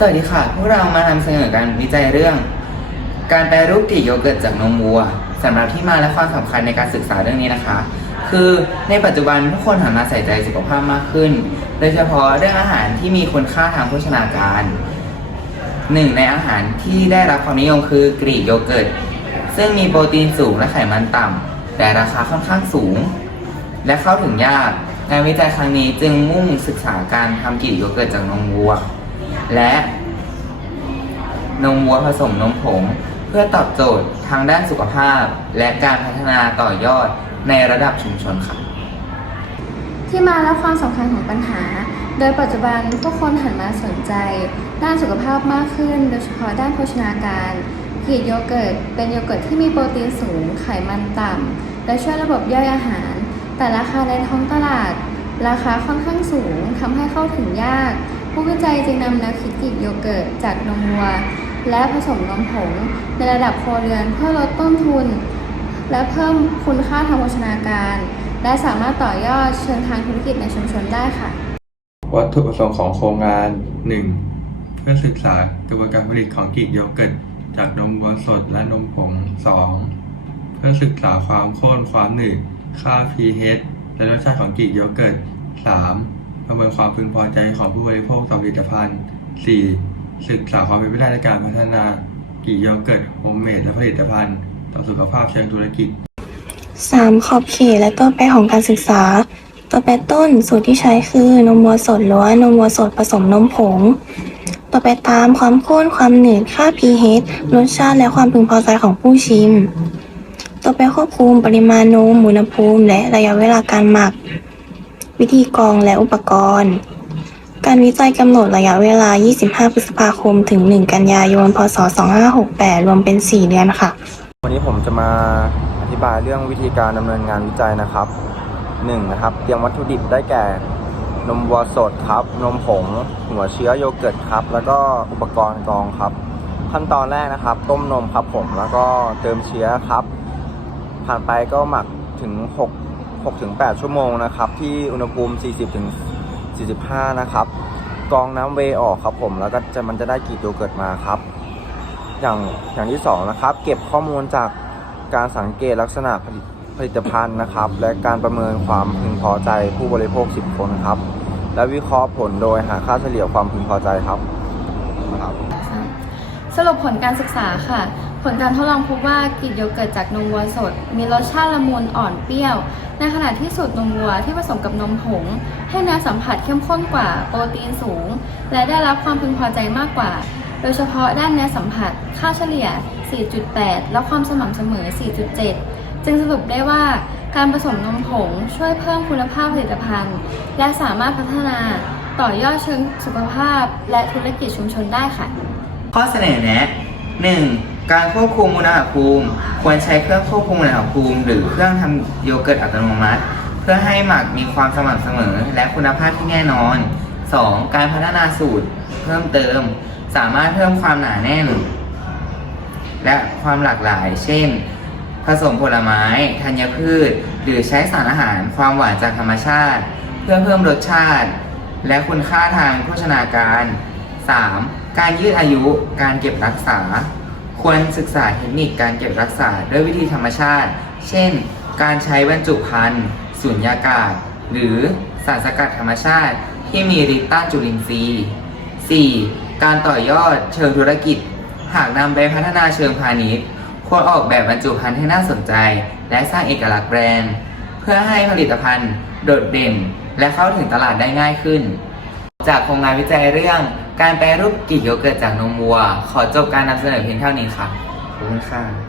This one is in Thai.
สวัสดีค่ะ พวกเรามานำเสนอการวิจัยเรื่อง การแปรรูปกรีกโยเกิร์ตจากนมวัวสำหรับที่มาและความสำคัญในการศึกษาเรื่องนี้นะคะ คือในปัจจุบันทุกคนหันมาใส่ใจสุขภาพมากขึ้น โดยเฉพาะเรื่องอาหารที่มีคุณค่าทางโภชนาการหนึ่งในอาหารที่ได้รับความนิยมคือกรีกโยเกิร์ตซึ่งมีโปรตีนสูงและไขมันต่ำแต่ราคาค่อนข้างสูง และเข้าถึงยากงานวิจัยครั้งนี้จึงมุ่งศึกษาการทำกรีกโยเกิร์ตจากนมวัว และนมวัวผสมนมผง เพื่อตอบโจทย์ทางด้านสุขภาพ และการพัฒนาต่อยอดในระดับชุมชนค่ะ ที่มาและความสำคัญของปัญหา โดยปัจจุบันผู้คนหันมาสนใจ ด้านสุขภาพมากขึ้น โดยเฉพาะด้านโภชนาการกรีกโยเกิร์ตเป็นโยเกิร์ตที่มีโปรตีนสูง ไขมันต่ำ และช่วยระบบย่อยอาหาร แต่ราคาในท้องตลาด ราคาค่อนข้างสูงทำให้เข้าถึงยาก ผู้วิจัยจึงนำแนวคิดกรีกโยเกิร์ตจากนมวัว และผสมนมผงในระดับครัวเรือนเพื่อลดต้นทุน และเพิ่มคุณค่าทางโภชนาการ และสามารถต่อยอดเชิงทางธุรกิจในชุมชนได้ค่ะ วัตถุประสงค์ของโครงงาน 1. เพื่อศึกษากระบวนการผลิตของกรีกโยเกิร์ตจากนมวัวสดและนมผง 2. เพื่อศึกษาความข้นความหนืดค่า pH และรสชาติของกรีกโยเกิร์ต 3. ประเมินความพึงพอใจของผู้บริโภคต่อผลิตภัณฑ์ 4. ศึกษาความเป็นไปได้ในการพัฒนากรีกโยเกิร์ตโฮมเมดและผลิตภัณฑ์ ต่อสุขภาพเชิงธุรกิจ 3. ขอบเขตและตัวแปรของการศึกษา ตัวแปรต้นสูตรที่ใช้คือนมวัวสดล้วนนมวัวสดผสมนมผง ตัวแปรตามความข้นความหนืดค่า pH รสชาติและความพึงพอใจของผู้ชิม ตัวแปรควบคุมปริมาณนมอุณหภูมิและระยะเวลาการหมัก วิธีกรองและอุปกรณ์ การวิจัยกำหนดระยะเวลา 25 พฤษภาคม ถึง 1 กันยายน พศ 2568 รวมเป็น 4 เดือนค่ะ วันนี้ผมจะมาอธิบายเรื่องวิธีการดำเนินงานวิจัยนะครับ 1. นะครับ เตรียมวัตถุดิบได้แก่ นมวัวสดครับ นมผง หัวเชื้อโยเกิร์ตครับ แล้วก็อุปกรณ์กรองครับ ขั้นตอนแรกนะครับ ต้มนมครับผม แล้วก็เติมเชื้อครับ ผ่านไปก็หมักถึง 6 6-8 ชั่วโมงนะครับ ที่อุณหภูมิ 40-45 นะครับกองน้ำเวออกครับผมแล้วก็จะมันจะได้กรีกโยเกิร์ตมาครับ อย่างอย่างที่สองนะครับ เก็บข้อมูลจากการสังเกตลักษณะผลิตผลิตภัณฑ์นะครับ และการประเมินความพึงพอใจผู้บริโภค 10 คนครับ และวิเคราะห์ผลโดยหาค่าเฉลี่ยความพึงพอใจครับนะครับสรุปผลการศึกษาค่ะ ผลการทดลองพบว่ากรีกโยเกิร์ตจากนมวัวสด มีรสชาติละมุนอ่อนเปรี้ยว ในขณะที่สูตรนมวัวที่ผสมกับนมผง ให้เนื้อสัมผัสเข้มข้นกว่า โปรตีนสูง และได้รับความพึงพอใจมากกว่า โดยเฉพาะด้านเนื้อสัมผัส ค่าเฉลี่ย 4.8 และความสม่ำเสมอ 4.7 จึงสรุปได้ว่าการผสมนมผงช่วยเพิ่มคุณภาพผลิตภัณฑ์ และสามารถพัฒนาต่อยอดเชิงสุขภาพ และธุรกิจชุมชนได้ค่ะ ข้อเสนอแนะ 1. การควบคุมอุณหภูมิ ควรใช้เครื่องควบคุมอุณหภูมิ หรือเครื่องทำโยเกิร์ตอัตโนมัติ เพื่อให้หมักมีความสม่ำเสมอและคุณภาพที่แน่นอน 2. การพัฒนาสูตรเพิ่มเติม สามารถเพิ่มความหนาแน่น และความหลากหลาย เช่น ผสมผลไม้ธัญพืช หรือใช้สารอาหารความหวานจากธรรมชาติ เพื่อเพิ่มรสชาติ และคุณค่าทางโภชนาการ 3. การยืดอายุ การเก็บรักษา ควรศึกษาเทคนิคการเก็บรักษาด้วยวิธีธรรมชาติ เช่น การใช้บรรจุภัณฑ์สุญญากาศ หรือสารสกัดธรรมชาติ ที่มีฤทธิ์ต้านจุลินทรีย์ 4. การต่อยอดเชิงธุรกิจ หากนำไปพัฒนาเชิงพาณิชย์ ควรออกแบบบรรจุภัณฑ์ให้น่าสนใจ และสร้างเอกลักษณ์แบรนด์ เพื่อให้ผลิตภัณฑ์ โดดเด่น และเข้าถึงตลาดได้ง่ายขึ้น จากโครงงานวิจัยเรื่อง การแปรรูปกรีกโยเกิร์ตจากนมวัว ขอจบการนำเสนอเพียงเท่านี้ค่ะ ขอบคุณค่ะ